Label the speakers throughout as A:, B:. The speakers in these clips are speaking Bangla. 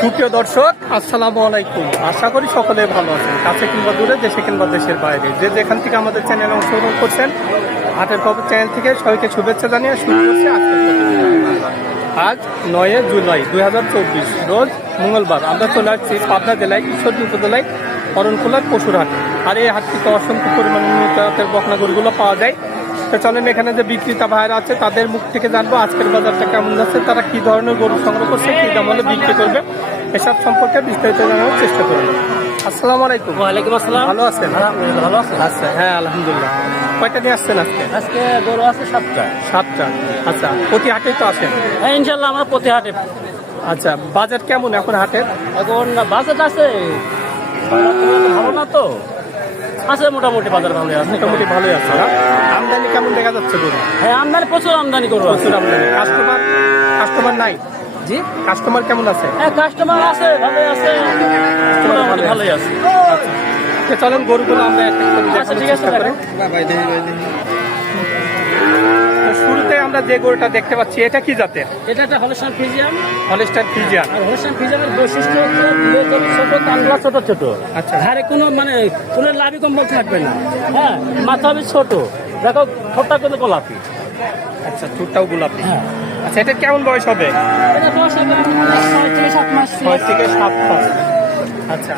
A: সুপ্রিয় দর্শক, আসসালামু আলাইকুম। আশা করি সকলে ভালো আছেন। কাছে কিংবা দূরে, দেশে কিংবা দেশের বাইরে। যে যেখান থেকে আমাদের চ্যানেল অংশগ্রহণ করছেন, হাটের খবর চ্যানেল থেকে সবাইকে শুভেচ্ছা জানিয়ে শুরু করছে। আজ নয় জুলাই দুই হাজার চব্বিশ, রোজ মঙ্গলবার। আমরা চলে আসছি পাবনা জেলায়, ঈশ্বরদী উপজেলায় অরণখোলার পশুরহাট। আর এই হাট থেকে অসংখ্য পরিমাণ উন্নত জাতের বকনা গরুগুলো পাওয়া যায়। তো চলেন এখানে যে বিক্রেতা ভাইরা আছে তাদের মুখ থেকে জানব আজকের বাজারটা কেমন যাচ্ছে তারা কি ধরনের গরু সংগ্রহ করছে কি দাম হলে বিক্রি করবে এসব সম্পর্কে বিস্তারিত জানানোর চেষ্টা করবেন আসসালামু আলাইকুম।
B: ওয়ালাইকুম আসসালাম।
A: ভালো আছেন?
B: আলহামদুলিল্লাহ ভালো আছেন
A: আচ্ছা হ্যাঁ আলহামদুলিল্লাহ। কয়টা নিয়ে আসছেন আজকে?
B: আজকে গরু আছে সাতটা।
A: সাতটা। আচ্ছা প্রতি হাটেই তো আসেন?
B: হ্যাঁ ইনশাল্লাহ আমরা প্রতি হাটে।
A: আচ্ছা বাজার কেমন এখন হাটের?
B: এখন বাজেট আছে ভালো না তো। আছে মোটামুটি বাজার ভালো আছে।
A: মোটামুটি ভালোই আছে আমদানি কেমন দেখা যাচ্ছে গরু?
B: হ্যাঁ আমদানি প্রচুর আমদানি করব আছে।
A: প্রচুর আমদানি। কাস্টমার কাস্টমার নাই?
B: জি?
A: কাস্টমার কেমন আছে?
B: হ্যাঁ কাস্টমার আছে ভালোই আছে। মোটামুটি ভালোই আছে।
A: তো চলেন গরুগুলো আমরা
B: আচ্ছা, ঠিক আছে,
A: শুরুতে আমরা যে গরুটা দেখতে পাচ্ছি এটা কি জাতের?
B: এটা একটা হলস্টান ফিজিয়াম।
A: হলিস্টার ফিজিয়ান
B: আর হলস্টান ফিজিয়ামের বৈশিষ্ট্য ছোট কানগুলা ছোট ছোট।
A: আচ্ছা।
B: ধারে কোনো মানে কোনো লাভি কম্বল থাকবে না। হ্যাঁ মাথা হবে ছোট। দেখো ঠোঁটটা কিন্তু গোলাপি।
A: আচ্ছা চুটটাও গোলাপি।
B: হ্যাঁ।
A: আচ্ছা এটা কেমন বয়স হবে?
B: এটা বয়স হবে ছয় থেকে সাত মাস।
A: ছয় থেকে সাত মাস। আচ্ছা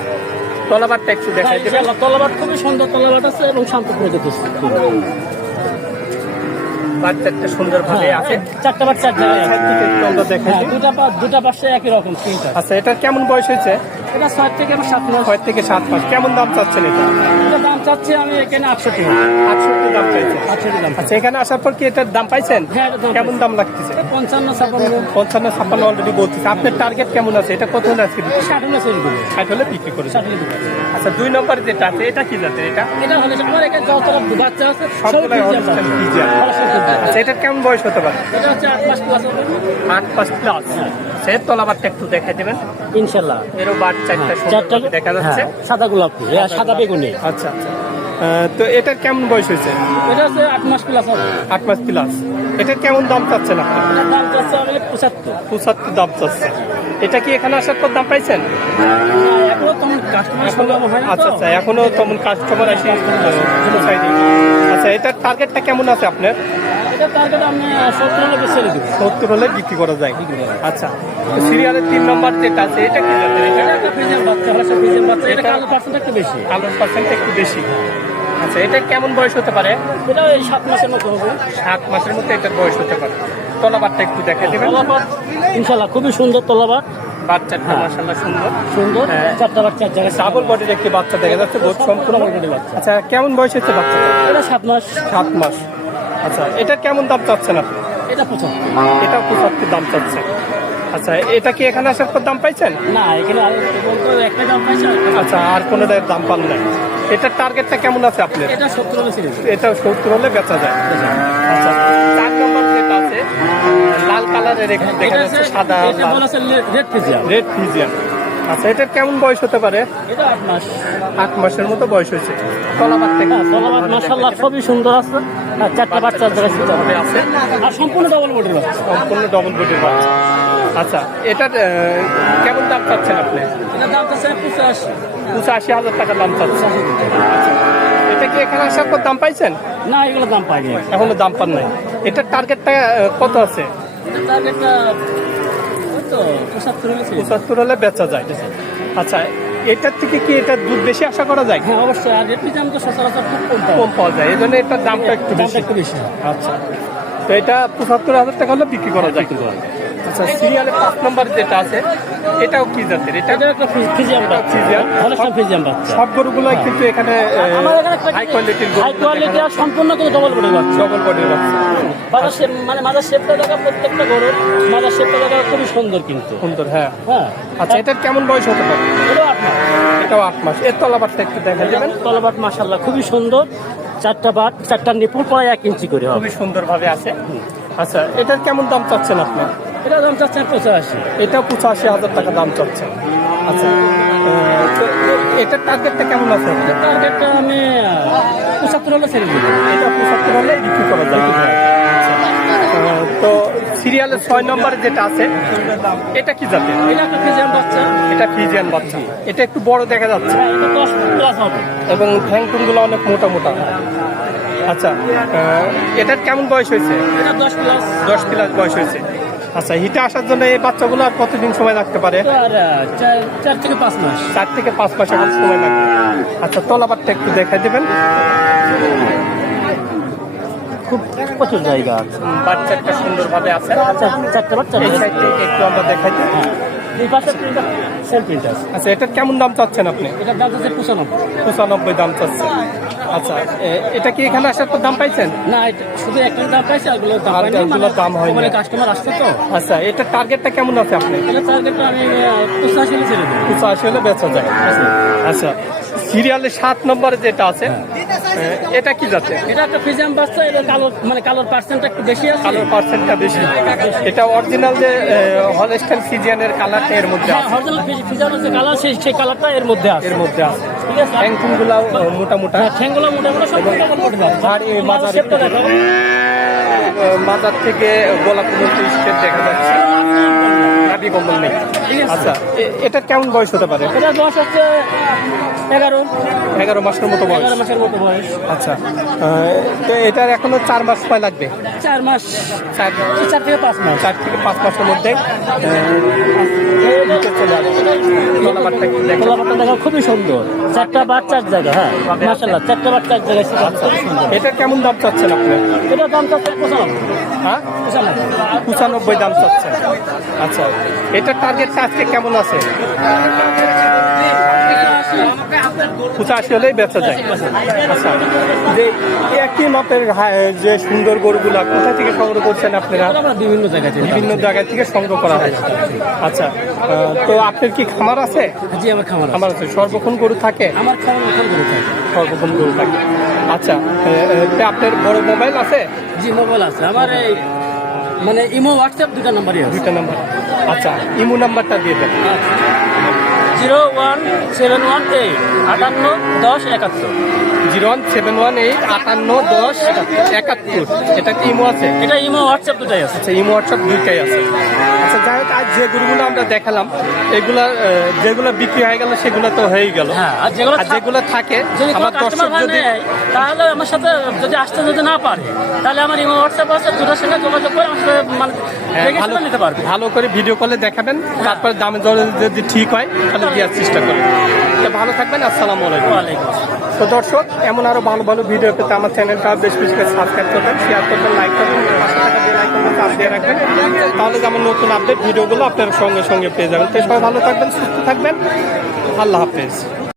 A: তলাবারটা একটু দেখাই দেবেন।
B: ইনশাআল্লাহ, তলাবাট খুবই সুন্দর তলাবাট আছে এবং শান্ত প্রকৃতির
A: বাচ্চাটা সুন্দর ভাবে
B: হ্যাঁ,
A: আছে।
B: চারটা
A: বাচ্চা আমরা দেখাই
B: হ্যাঁ দুটা দুটা পাশে একই রকম
A: আচ্ছা এটা কেমন বয়স হয়েছে?
B: এটা ছয় থেকে সাত মাস।
A: ছয় থেকে সাত মাস। কেমন দাম চাচ্ছেন এটা?
B: এটা দাম চাচ্ছি আমি এখানে আটষট্টি।
A: আটষট্টি দাম চাইছে।
B: আটষট্টি দাম।
A: আচ্ছা এখানে আসার পর কি এটার দাম পাইছেন?
B: হ্যাঁ,
A: কেমন দাম লাগতেছে?
B: এটা পঞ্চান্ন ছাপান্ন।
A: পঞ্চান্ন ছাপ্পান্ন অলরেডি বলতেছে। আপনার টার্গেট কেমন আছে? এটা কত হলে আজকে বিক্রি?
B: ষাট হলে সেল করব।
A: ষাট হলে বিক্রি করে
B: ষাট হলে
A: আচ্ছা দুই নম্বর যেটা আছে এটা কি জাতের এটা?
B: এটা হলে আমার এখানে যত বাচ্চা আছে
A: সবগুলাই আচ্ছা এটার কেমন বয়স হতে পারে?
B: এটা হচ্ছে আট মাস প্লাস
A: আট পাঁচ প্লাস সে তলাবারটা একটু দেখে দেবেন।
B: ইনশাল্লাহ।
A: এরও বার চারটা
B: হ্যাঁ, চারটা
A: দেখা যাচ্ছে।
B: হ্যাঁ, সাদা গোলাপি সাদা বেগুনি।
A: আচ্ছা আচ্ছা। তো এটার কেমন বয়স হয়েছে?
B: এটা হচ্ছে আট মাস প্লাস
A: আট মাস প্লাস এটার কেমন দাম চাচ্ছেন
B: এটার দাম চাচ্ছে আমি পঁচাত্তর।
A: পঁচাত্তর দাম চাচ্ছে। এটা কি এখানে আসার পর দাম পাইছেন?
B: হয় না
A: আচ্ছা আচ্ছা এখনও তেমন কাস্টমার আসে আচ্ছা এটার টার্গেটটা কেমন আছে আপনার?
B: এটা টার্গেট আমি সত্তর হলে ছেড়ে দিব।
A: সত্তর হলে বিক্রি করা যায়। আচ্ছা সিরিয়ালের তিন নম্বর যেটা আছে এটা কি জাতের এটা?
B: এটা একটা ফ্রিজের বাচ্চা বাচ্চা এটা কালো পার্সেন্ট একটু বেশি।
A: পার্সেন্ট একটু বেশি। আচ্ছা এটা কেমন বয়স হতে পারে?
B: এটা সাত মাসের মতো হবে।
A: সাত মাসের মধ্যে এটার বয়স হতে পারে। তলাবারটা একটু দেখা দেবেন।
B: তলাবাট ইনশাল্লাহ খুবই সুন্দর তলাবাট।
A: বাচ্চাটা
B: হ্যাঁ।
A: সুন্দর।
B: সুন্দর
A: হ্যাঁ।
B: চারটা বাট চার জায়গায়
A: ডাবল বডির একটি বাচ্চা দেখা যাচ্ছে বহুত সম্পূর্ণ
B: বাচ্চা।
A: আচ্ছা কেমন বয়স হচ্ছে বাচ্চাটা
B: এটা সাত মাস।
A: সাত মাস। আচ্ছা এটা কেমন দাম চাচ্ছেন আপনি?
B: এটা পঁচাত্তর।
A: এটা পঁচাত্তর দাম চাচ্ছে আচ্ছা এটা কি এখানে আসার পর দাম পাইছেন?
B: না এখানে একটা দাম পাইছে
A: আচ্ছা আর কোনো দাম পান নাই। এটার টার্গেটটা কেমন আছে আপনার?
B: এটা সত্তর হলে
A: এটা সত্তর হলে বেচা যায়। আচ্ছা চার নম্বর যেটা আছে। লাল কালারের এখানে দেখা যাচ্ছে সাদা
B: রেড ফিজিয়াম
A: রেড ফিজিয়ান আচ্ছা এটার কেমন বয়স হতে পারে?
B: এটা আট মাস।
A: আট মাসের মতো বয়স হয়েছে। থেকে
B: হ্যাঁ মাসাল্লাহ খুবই সুন্দর আছে। চারটা বাচ্চা
A: আছে
B: আর সম্পূর্ণ ডবল বডির বাচ্চা।
A: সম্পূর্ণ ডবল বডির বাচ্চা। আচ্ছা এটার কেমন দাম চাচ্ছেন আপনি?
B: এটা দাম তো পঁচাশি।
A: পঁচাশি হাজার টাকা দাম চাচ্ছেন। এটা কি এখানে আসার পর দাম পাইছেন?
B: না এগুলো দাম পাইনি।
A: এখনও দাম পান নাই। এটার টার্গেটটা কত আছে?
B: এটা টার্গেটটা। পঁচাত্তর হলে
A: বেচা যায়। আচ্ছা এটার থেকে কি এটা দুধ বেশি আশা করা যায়?
B: হ্যাঁ অবশ্যই। আর এটির দাম তো সচরাচর খুব কম পাওয়া
A: কম পাওয়া যায় এই জন্য এটার দামটা একটু বেশি।
B: একটু বেশি
A: আচ্ছা। তো এটা পঁচাত্তর হাজার টাকা হলে বিক্রি করা যায়। আচ্ছা সিরিয়ালে পাঁচ নম্বর যেটা আছে এটাও কি জাতের? এটা
B: এটা একটা ফি- ফিজিয়াম বাচ্চা।
A: ফিজিয়াম?
B: হলস্টাইন ফিজিয়াম বাচ্চা।
A: সব গরুগুলোই কিন্তু এখানে হাই কোয়ালিটির
B: হাই কোয়ালিটি আর সম্পূর্ণ কিন্তু ডবল বডির বাচ্চা।
A: ডবল বডির বাচ্চা।
B: মাদার শেপ মানে মাদার শেপটা দেখা প্রত্যেকটা গরুর মাদার শেপটা দেখা খুবই সুন্দর কিন্তু।
A: সুন্দর হ্যাঁ।
B: হ্যাঁ।
A: আচ্ছা এটার কেমন বয়স হতে পারে?
B: এটাও আপনার
A: এটাও আট মাস। এর তলাবারটা একটু দেখা যাবেন
B: তলবাট মাসাল্লাহ খুবই সুন্দর। চারটা বাট চারটা নিপুল পরে এক ইঞ্চি করে
A: খুবই সুন্দরভাবে আছে। আচ্ছা এটার কেমন দাম চাচ্ছেন আপনি?
B: এটা দাম চাচ্ছেন পঁচাশি।
A: এটা পঁচাশি হাজার টাকা দাম চাচ্ছেন আচ্ছা এটার টার্গেটটা কেমন আছে?
B: টার্গেটটা আমি পঁচাত্তর হলে ছেড়ে দিব।
A: এটা পঁচাত্তর হলে বিক্রি করা যায়। আচ্ছা। তো সিরিয়ালের ছয় নম্বরে যেটা আছে এটা কি জাতের?
B: এটা ফিজিয়াম বাচ্চা।
A: এটা ফিজিয়ান বাচ্চা। এটা একটু বড় দেখা যাচ্ছে।
B: হ্যাঁ,
A: এবং ঠ্যাংটুনগুলো অনেক মোটা মোটা। আচ্ছা এটার কেমন বয়স হয়েছে?
B: এটা দশ প্লাস
A: দশ প্লাস বয়স হয়েছে। আচ্ছা হিটে আসার জন্য এই বাচ্চাগুলো আর কতদিন সময় লাগতে পারে?
B: চার- থেকে পাঁচ মাস।
A: চার থেকে পাঁচ মাসের মতো সময় লাগবে। আচ্ছা তলাবারটা একটু দেখাই দেবেন।
B: খুব প্রচুর জায়গা আছে।
A: বাচ্চাটা সুন্দরভাবে আছে।
B: চার- চারটে বাচ্চা
A: একটু আমরা দেখাই
B: হ্যাঁ। এই পাশে প্রিন্টার সেল প্রিন্ট
A: আচ্ছা এটার কেমন দাম চাচ্ছেন আপনি?
B: এটার দাম পঁচানব্বই।
A: পঁচানব্বই দাম আচ্ছা এটা কি এখানে আসার পর দাম পাইছেন?
B: না শুধু একটা দাম পাইছে আরগুলো দাম
A: হয়নি।
B: মানে কাস্টমার আসছে তো।
A: আচ্ছা এটার টার্গেটটা কেমন আছে আপনি?
B: এটা টার্গেটটা আমি পঁচাশি হলে ছেড়ে দেবো।
A: পঁচাশি হলে বেচা যায়। আচ্ছা সিরিয়ালের সাত নম্বরে যেটা আছে এ, এটা কি যাচ্ছে
B: এটা একটা ফিজিয়াম বাচ্চা এটা কালো মানে কালোর পার্সেন্টটা একটু বেশি আছে।
A: কালার পার্সেন্টটা বেশি। এটা অরিজিনাল যে হলস্টাইন সিজিয়ানের কালারটা এর মধ্যে
B: হ্যাঁ
A: আছে।
B: হরজনাল ফিজিয়াম আছে কালার সেই সেই কালারটা এর মধ্যে আছে।
A: এর মধ্যে আছে।
B: ঠিক আছে?
A: ট্যাঙ্কুনগুলো মোটা মোটা
B: হ্যাঁ ঠ্যাংগুলো মোটামুটি সব মোটামুটি আছে
A: আর এই মাজার মাজার থেকে গোলাপ পর্যন্ত স্টেপ দেখা যাচ্ছে। নাভি কম্বল নেই? আচ্ছা এ- এটার কেমন বয়স হতে পারে?
B: এটা বয়স হচ্ছে এগারো।
A: এগারো মাসের মতো বয়স।
B: এগারো মাসের মতো বয়স।
A: আচ্ছা তো এটার এখনও চার মাস সময় লাগবে?
B: চার মাস।
A: চার
B: চার থেকে পাঁচ মাস।
A: চার থেকে পাঁচ মাসের মধ্যে
B: খুবই সুন্দর। চারটা বাচ্চার জায়গা হ্যাঁ মাসাল্লাহ চারটা বাচ্চার জায়গায় সেটা খুবই সুন্দর
A: কেমন দাম চাচ্ছেন আপনি?
B: এটা দাম পঁচানব্বই
A: হ্যাঁ?
B: পঁচানব্বই
A: দাম চাচ্ছেন আচ্ছা এটার টার্গেটটা আজকে কেমন আছে? পঁচাশি হলেই বেচা যায়। আচ্ছা যে একই মাপের যে সুন্দর গরুগুলা কোথা থেকে সংগ্রহ করছেন আপনারা?
B: বিভিন্ন জায়গায় চিনি।
A: বিভিন্ন জায়গা থেকে সংগ্রহ করা হয়। আচ্ছা তো আপনার কি খামার আছে?
B: জি আমার খামার আছে।
A: খামার আছে। সর্বক্ষণ গরু থাকে?
B: আমার খামার করে থাকে।
A: সর্বক্ষণ গরু থাকে। আচ্ছা আপনার বড় মোবাইল আছে?
B: জি মোবাইল আছে। আমার এই মানে ইমো হোয়াটসঅ্যাপ দুটা নাম্বারই আছে।
A: দুইটা নাম্বার। আচ্ছা ইমো নাম্বারটা দিয়ে দেন।
B: Zero one seven one eight আটান্ন দশ একাত্তর।
A: Zero one seven one eight আটান্ন দশ একাত্তর। এটা কি ইমো আছে?
B: এটা ইমো হোয়াটসঅ্যাপ দুটাই আছে।
A: আচ্ছা ইমো হোয়াটসঅ্যাপ দুইটাই আছে। আচ্ছা যাই হোক আজ যে গরুগুলো আমরা দেখালাম এগুলা যেগুলো বিক্রি হয়ে গেল সেগুলো তো হয়েই গেল।
B: হ্যাঁ আর যেগুলো
A: যেগুলো থাকে
B: যদি
A: আমার দর্শক যদি
B: তাহলে আমার সাথে যদি আসতে যদি না পারে তাহলে আমার ইমো হোয়াটসঅ্যাপ আছে দুটোর সাথে যোগাযোগ করে আমার সাথে মানে
A: হ্যাঁ,
B: নিতে পারবে।
A: ভালো করে ভিডিও কলে দেখাবেন তারপরে দামে দরে যদি ঠিক হয় তাহলে দেওয়ার চেষ্টা করি। তো ভালো থাকবেন আসসালামু আলাইকুম। তো দর্শক এমন আরও ভালো ভালো ভিডিও পেতে আমার চ্যানেলটা বেশ বেশি করে সাবস্ক্রাইব করবেন শেয়ার করবেন লাইক করবেন পাশে থাকা বেল আইকনটা চাপ দিয়ে রাখবেন। তাহলে যেমন নতুন আপডেট ভিডিওগুলো আপনার সঙ্গে সঙ্গে পেয়ে যাবেন। তো সবাই ভালো থাকবেন সুস্থ থাকবেন। আল্লাহ হাফেজ।